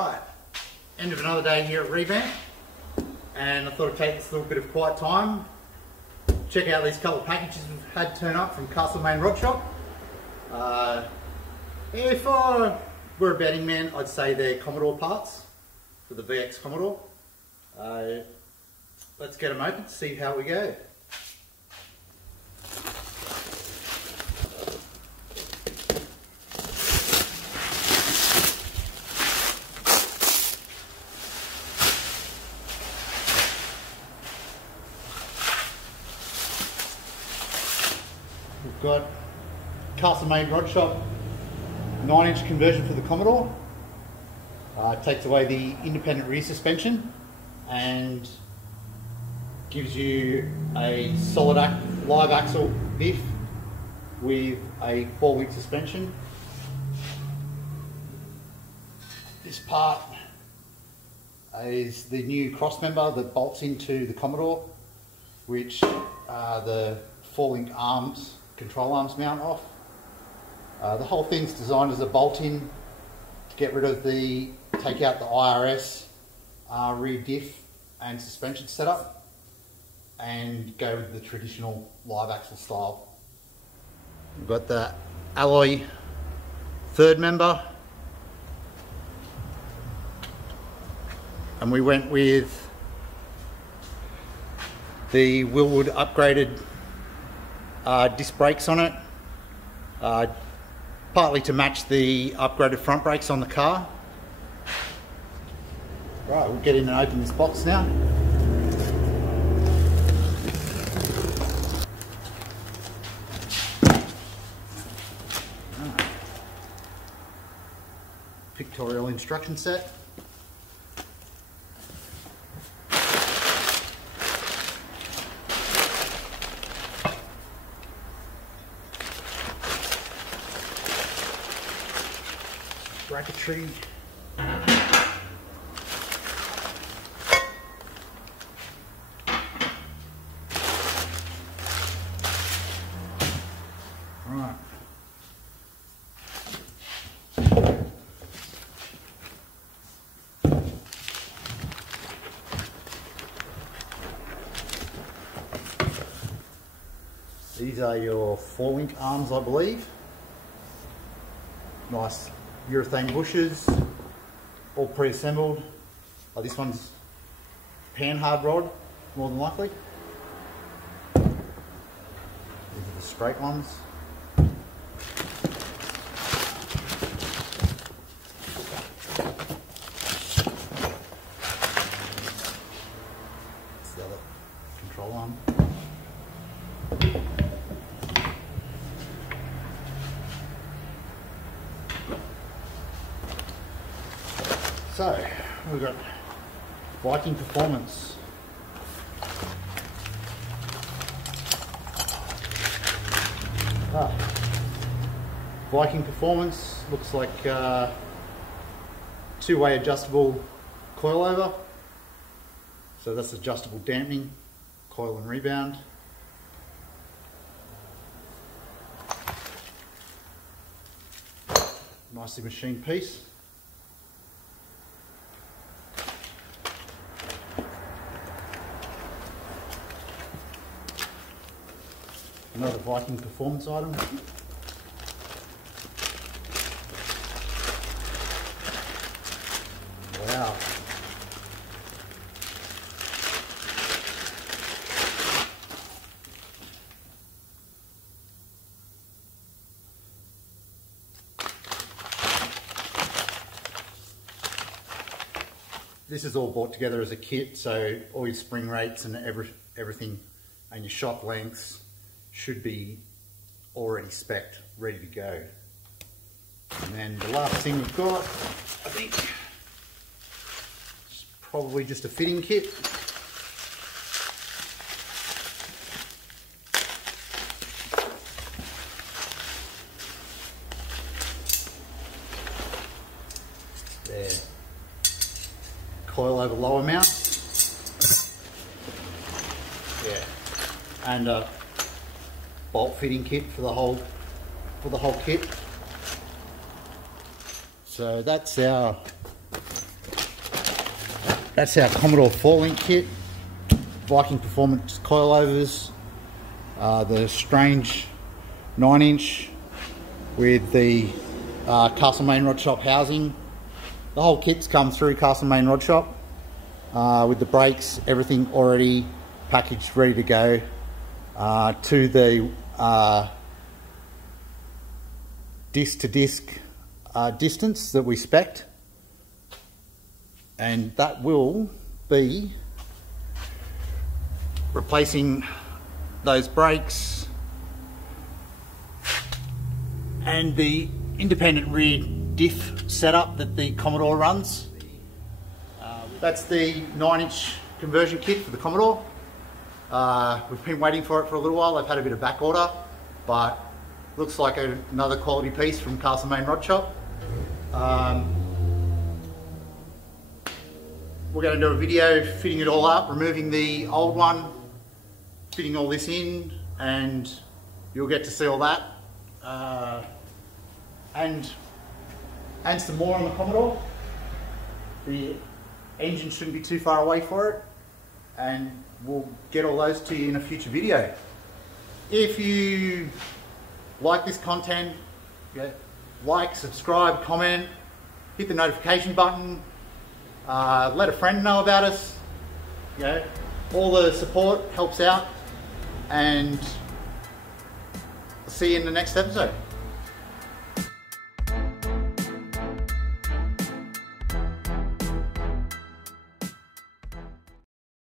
Alright, end of another day here at Revamp, and I thought I'd take this little bit of quiet time, check out these couple of packages we've had turn up from Castlemaine Rod Shop. If I were a betting man, I'd say they're Commodore parts for the VX Commodore. Let's get them open to see how we go. We've got Castlemaine Rod Shop 9-inch conversion for the Commodore. It takes away the independent rear suspension and gives you a solid live axle diff with a 4-week suspension. This part is the new cross member that bolts into the Commodore, which the 4-link arms, control arms mount off. The whole thing's designed as a bolt-in to get rid of take out the IRS rear diff and suspension setup and go with the traditional live axle style. We've got the alloy third member, and we went with the Willwood upgraded disc brakes on it, partly to match the upgraded front brakes on the car. Right, we'll get in and open this box now. Pictorial instruction set. Bracketry. Right. These are your 4-link arms, I believe. Nice urethane bushes, all pre-assembled. Oh, this one's pan hard rod, more than likely. These are the straight ones. That's the other control arm. So, we've got Viking Performance. Viking Performance looks like two-way adjustable coilover. So that's adjustable dampening, coil and rebound. Nicely machined piece. Another Viking Performance item. Wow. This is all bought together as a kit, so all your spring rates and everything and your shock lengths should be already spec'd, ready to go. And then the last thing we've got, I think, is probably just a fitting kit. There. Coil over lower mount. Yeah. And a bolt fitting kit for the whole kit. So that's our That's our Commodore 4-link kit, Viking Performance coilovers, the strange 9-inch with the Castlemaine Rod Shop housing. The whole kit's come through Castlemaine Rod Shop with the brakes, everything already packaged, ready to go to the disc to disc distance that we spec'd, and that will be replacing those brakes and the independent rear diff setup that the Commodore runs. That's the 9-inch conversion kit for the Commodore. We've been waiting for it for a little while. They've had a bit of back order, but looks like another quality piece from Castlemaine Rod Shop. We're going to do a video fitting it all up, removing the old one, fitting all this in, and you'll get to see all that. And some more on the Commodore. The engine shouldn't be too far away for it, and we'll get all those to you in a future video. If you like this content, like, subscribe, comment, hit the notification button, let a friend know about us. All the support helps out, and see you in the next episode.